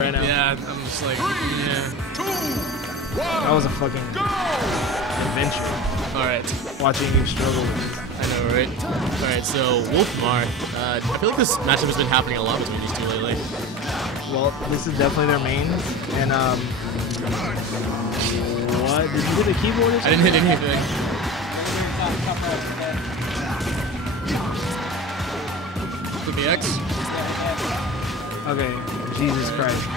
right now. Yeah, I'm just like, yeah. That was a fucking adventure. Alright. Watching you struggle. I know, right? Alright, so Wolf Marth. I feel like this matchup has been happening a lot between these two lately. Well, this is definitely their main. And, what? Did you hit a keyboard or something? I didn't hit anything. Click the X. Okay, Jesus Christ.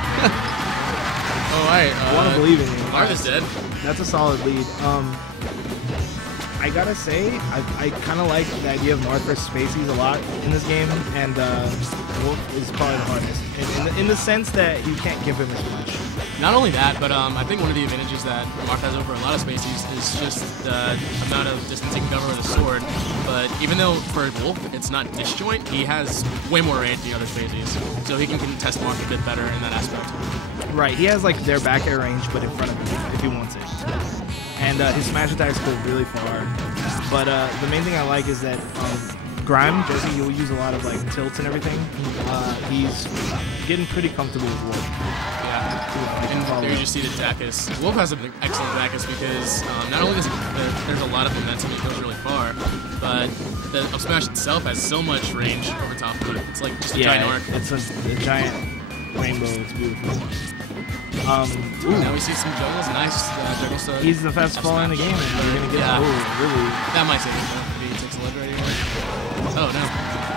Alright. I want to believe in you. Marth is dead. That's a solid lead. I gotta say, I kind of like the idea of Marth versus Spaceys a lot in this game, and Wolf is probably the hardest in the sense that you can't give him as much. Not only that, but I think one of the advantages that Marth has over a lot of Spaceys is just the amount of distance he can cover with a sword. But even though for Wolf it's not disjoint, he has way more range than the other Spaceys, so he can contest Marth a bit better in that aspect. Right, he has like their back air range, but in front of him if he wants it. And his smash attacks go really far. But the main thing I like is that Grime, Jesse, he'll use a lot of like tilts and everything. He's getting pretty comfortable with Wolf. Yeah, and there you just see the Dacus. Wolf has an excellent Dacus because not only does there's a lot of momentum, it goes really far, but the up smash itself has so much range over top of it. It's like just a giant arc. It's a giant rainbow. It's beautiful. Now we see some juggles. Nice juggle start. He's the fastest baller in the game, and we're gonna get really. That might take it. Maybe he takes a ledge right here. Oh no.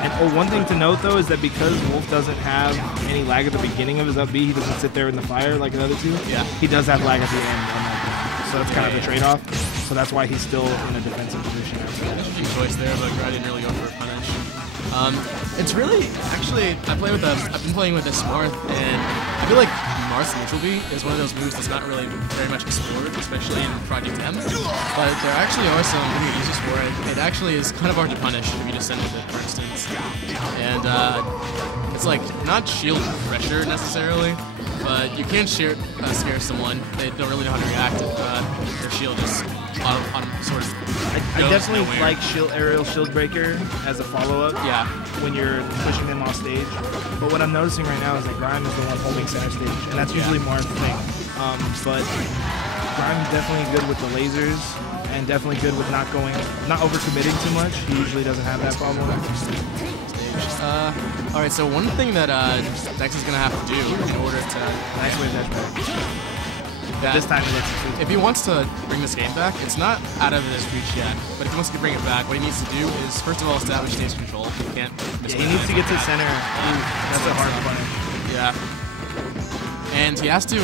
And one thing to note though is that because Wolf doesn't have any lag at the beginning of his up B, he doesn't sit there in the fire like the other two. Yeah. He does have lag at the end. So that's kind of the trade-off. So that's why he's still in a defensive position. Interesting choice there, but I didn't really go for a punish. It's really actually I've been playing with this Marth, and I feel like Marth's neutral B is one of those moves that's not really very much explored, especially in Project M. But there actually are some good uses for it. It actually is kind of hard to punish if you just send with it, for instance. And it's like not shield pressure necessarily, but you can scare someone. They don't really know how to react if their shield is on sort of. I definitely like aerial shield breaker as a follow-up. Yeah. When you're pushing them off stage. But what I'm noticing right now is that Grime is the one holding center stage, and that's usually Marth's thing. But Grime's definitely good with the lasers, and definitely good with not overcommitting too much. He usually doesn't have that problem. All right. So one thing that Dex is gonna have to do in order to nice way to this time if he wants to bring this game back, it's not out of his reach yet. But if he wants to bring it back, what he needs to do is first of all establish stage control. He can't. Yeah, he needs to get to center. That's a hard punish. Yeah. And he has to.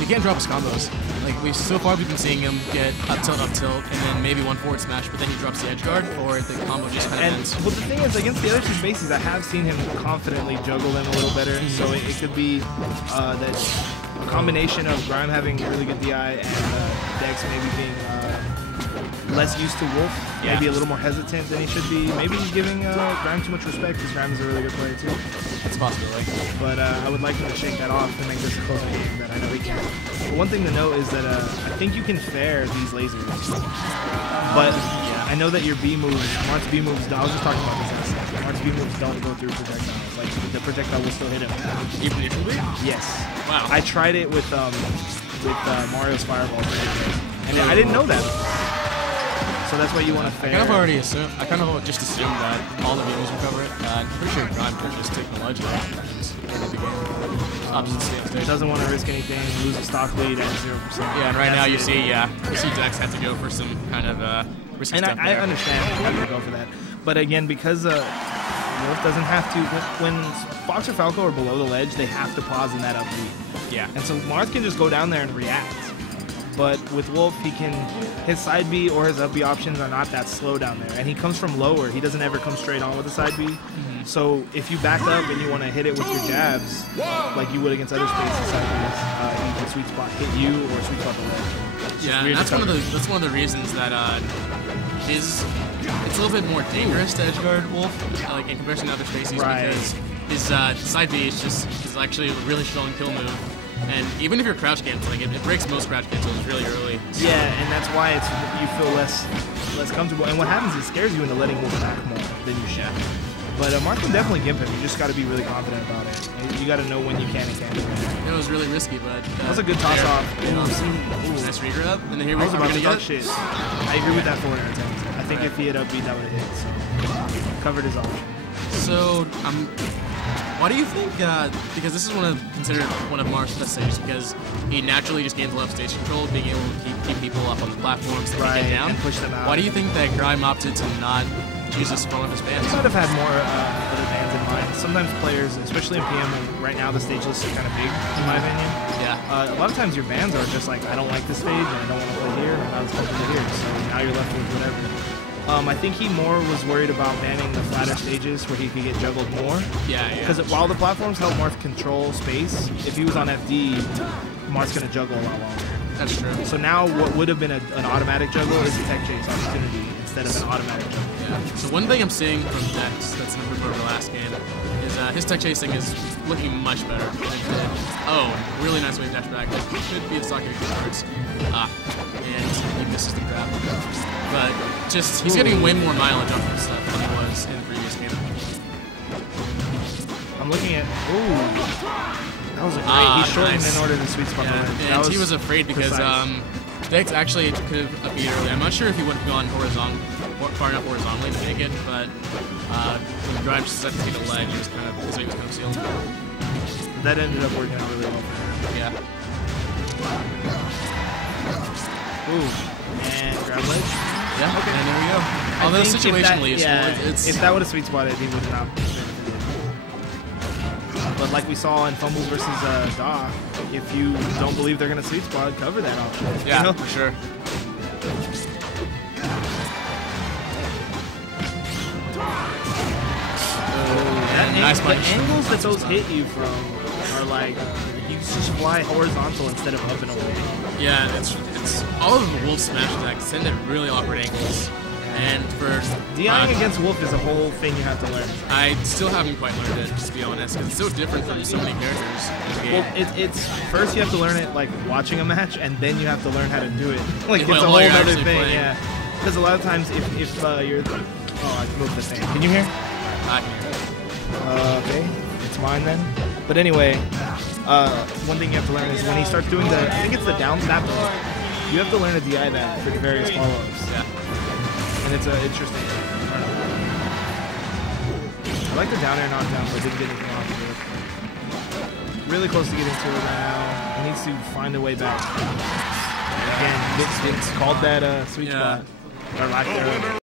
He can't drop his combos. Like so far we've been seeing him get up tilt, and then maybe one forward smash, but then he drops the edge guard, or the combo just kind of ends. Well, the thing is, against the other two Spaceys, I have seen him confidently juggle them a little better. So it could be that a combination of Grime having really good DI and Dex maybe being less used to Wolf, maybe a little more hesitant than he should be. Maybe he's giving Grime too much respect because Grime is a really good player too. That's a possibility. But I would like him to shake that off to make this a close game that I know he can. But one thing to note is that I think you can fair these lasers. But I know that your B moves, Marth's B moves, I was just talking about this last night. Marth's B moves don't go through projectiles. Like the projectile will still hit him. Even if you Yes. Wow. I tried it with Mario's Fireball, and I didn't know that. So that's why you want to fair. I kind of just assumed that all the vehicles would cover it. I'm pretty sure Grime could just take the ledge and end the game. Opposite stage. Doesn't want to risk anything, lose a stock lead at 0%. Yeah, and right now you see Dex had to go for some kind of risky stuff. And I understand having to go for that. But again, because Wolf doesn't have to, when Fox or Falco are below the ledge, they have to pause in that up lead. Yeah. And so Marth can just go down there and react. But with Wolf, his side B or his up B options are not that slow down there. And he comes from lower. He doesn't ever come straight on with the side B. So if you back up and you want to hit it with your jabs, like you would against other spaces, side Bs, you can sweet spot hit you or sweet spot the ledge. Yeah, and that's one of the reasons that it's a little bit more dangerous to edgeguard Wolf, like in comparison to other spaces, because his side B is actually a really strong kill move. And even if you're crouch canceling, it breaks most crouch cancels really early. So. Yeah, and that's why you feel less comfortable. And what happens is it scares you into letting Wolf back more than you should. But Marth can definitely gimp him. You just got to be really confident about it. You got to know when you can and can't. It was really risky, but that was a good toss off. Nice regrab, and then here we was about to get talk shit. I agree with that forward air attempt. I think if he had upbeat, that would have hit. So covered his option. So why do you think? Because this is considered one of Marth's best stages because he naturally just gains a lot of stage control, being able to keep people up on the platforms, to get down, and push them out. Why do you think that Grime opted to not use this from one of his bands? He might have had more other bands in mind. Sometimes players, especially in PM, right now the stage list is kind of big, in my opinion. Yeah. A lot of times your bands are just like, I don't like this stage, and I don't want to play here, and I'm not as comfortable here. So now you're left with whatever. I think he more was worried about banning the flatter stages where he could get juggled more. Yeah. Because while the platforms help Marth control space, if he was on FD, Marth's going to juggle a lot longer. That's true. So now what would have been an automatic juggle is a tech chase opportunity instead of an automatic juggle. Yeah. So one thing I'm seeing from Dex that's improved over the last game is his tech chasing is looking much better than it did. Oh, really nice wave dash back. It should be the stock of cards. And he misses the grab. But just, he's getting way more mileage off of stuff than he was in the previous game. I'm looking at, that was a great, he shortened nice. in order to sweet spot the win. And he was afraid because Dex actually could have beat early. I'm not sure if he would have gone far enough horizontally to make it, but when Grime just set to take a ledge, his weight was kind of sealed. That ended up working out really well for him. Yeah. Ooh, and grab ledge. Yeah, okay. And there we go. Although situationally, if that would have sweet spotted, he would not. But like we saw in Fumbles versus Doc, if you don't believe they're gonna sweet spot, cover that option. Yeah, you know? for sure. Nice punch. The angles that those hit you from are like, you just fly horizontal instead of up and away. Yeah, it's all of the Wolf smashes that send at really awkward angles. And for DIing against Wolf is a whole thing you have to learn. I still haven't quite learned it, to be honest, because it's so different from so many characters. Well, it's first you have to learn it like watching a match, and then you have to learn how to do it. Like it's a whole other thing, playing. yeah. Because a lot of times if you're, I moved the thing. Can you hear? I can hear. Okay, it's mine then. But anyway, one thing you have to learn is when he starts doing I think it's the down snap, you have to learn to DI that for the various follow-ups. Yeah. And it's interesting. I like the down air knockdown, but didn't get anything off of it. Really close to getting to it right now. He needs to find a way back. Again, it's called that sweet spot. Or lack thereof.